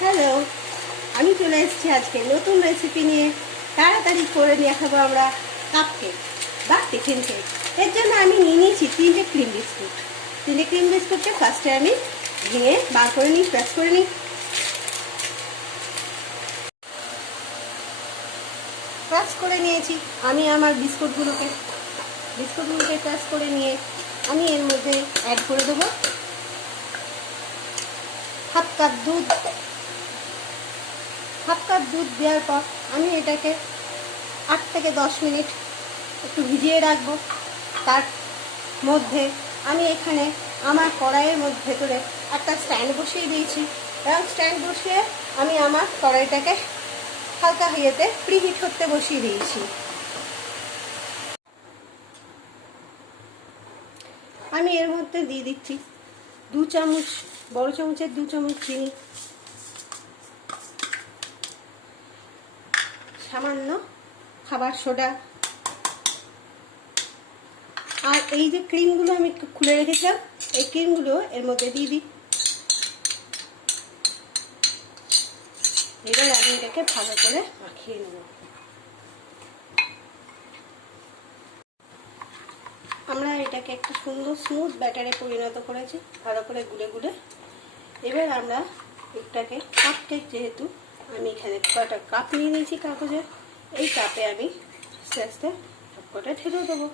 Hello, আমি চলে এসেছি আজকে নতুন রেসিপি নিয়ে। তাড়াতাড়ি করে নিয়ে খাবো আমরা কাপ কেক বা টিফিন কেক। এর জন্য আমি নিয়ে নিয়েছি 3টে ক্রিম বিস্কুট। 3টে ক্রিম বিস্কুটকে ফার্স্টে আমি ভেঙে বার করে নিই, ক্রাশ করে নিই। ক্রাশ করে নিয়েছি আমি আমার বিস্কুটগুলোকে ক্রাশ করে নিয়ে আমি এর মধ্যে অ্যাড করে দেবো হাফ কাপ দুধ দেওয়ার পর আমি এটাকে 8 থেকে 10 মিনিট একটু ভিজিয়ে রাখবো। তার মধ্যে আমি এখানে আমার কড়াইয়ের ভেতরে একটা স্ট্যান্ড বসিয়ে দিয়েছি এবং স্ট্যান্ড বসিয়ে আমি আমার কড়াইটাকে হালকা হিয়েতে প্রিহিট করতে বসিয়ে দিয়েছি। আমি এর মধ্যে দিয়ে দিচ্ছি 2 চামচ, বড় চামচের 2 চামচ চিনি, সামান্য খাবার সোডা, আর এই যে ক্রিমগুলো আমি খুলে রেখেছিলাম এই ক্রিমগুলো এর মধ্যে দিয়ে দিই। এবার আমি এটাকে ভালো করে মাখিয়ে নেব। আমরা এটাকে একটা সুন্দর স্মুথ ব্যাটারে পরিণত করেছি, ভালো করে গুলে গুলে। এবার আমরা এটাকে কাপ কেক, যেহেতু আমি এখানে কটা কাপ নিয়ে নিয়েছি কাগজের, এই কাপে আমি আস্তে আস্তে সবকটা ঢেলে দেবো।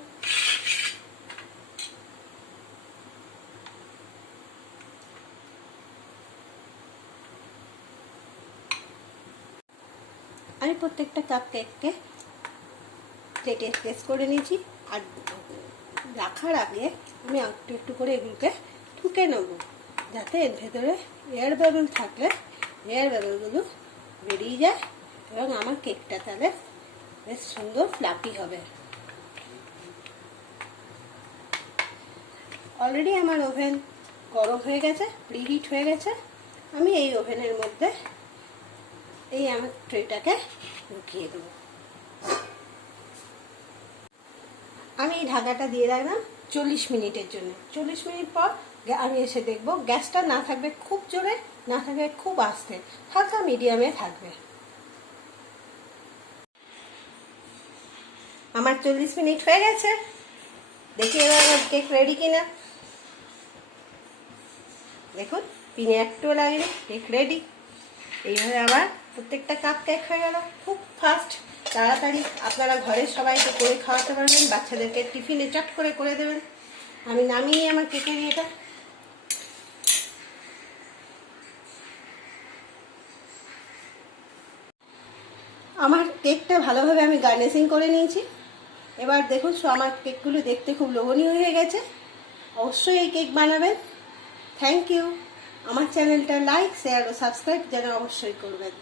আমি প্রত্যেকটা কাপ কেককে প্লেটে প্লেস করে নিয়েছি, আর রাখার আগে আমি একটু একটু করে এগুলোকে ঠুকে নেব, যাতে এর ভেতরে এয়ার বাবল থাকলে এয়ার বাবলগুলো বেরিয়ে যায় এবং আমার কেকটা তাহলে বেশ সুন্দর ফ্লাপি হবে। অলরেডি আমার ওভেন গরম হয়ে গেছে, প্রিহিট হয়ে গেছে। আমি এই ওভেনের মধ্যে এই আমার ট্রেটাকে ঢুকিয়ে দেবো। আমি এই ঢাকাটা দিয়ে রাখলাম 40 মিনিটের জন্য। 40 মিনিট পর আমি এসে দেখব গ্যাসটা না থাকবে খুব জোরে, না থাকবে খুব আস্তে, হালকা মিডিয়ামে থাকবে। আমার 40 মিনিট হয়ে গেছে, দেখি এবার আমার কেক রেডি কিনা। দেখুন, পিনে একটুও লাগেনি, কেক রেডি। এইভাবে আমার প্রত্যেকটা কাপ কেক হয়ে গেল। খুব ফাস্ট, তাড়াতাড়ি আপনারা ঘরের সবাইকে করে খাওয়াতে পারবেন, বাচ্চাদেরকে টিফিনে চট করে করে দেবেন। আমি নামিয়ে আমার কেকের এটা আমার কেকটা ভালোভাবে আমি গার্নিশিং করে নিয়েছি। এবার দেখুন, আমার কেকগুলো দেখতে খুব লোভনীয় হয়ে গেছে। অবশ্যই এই কেক বানাবেন। Thank you. আমার চ্যানেলটা লাইক, শেয়ার ও সাবস্ক্রাইব যেন অবশ্যই করবেন।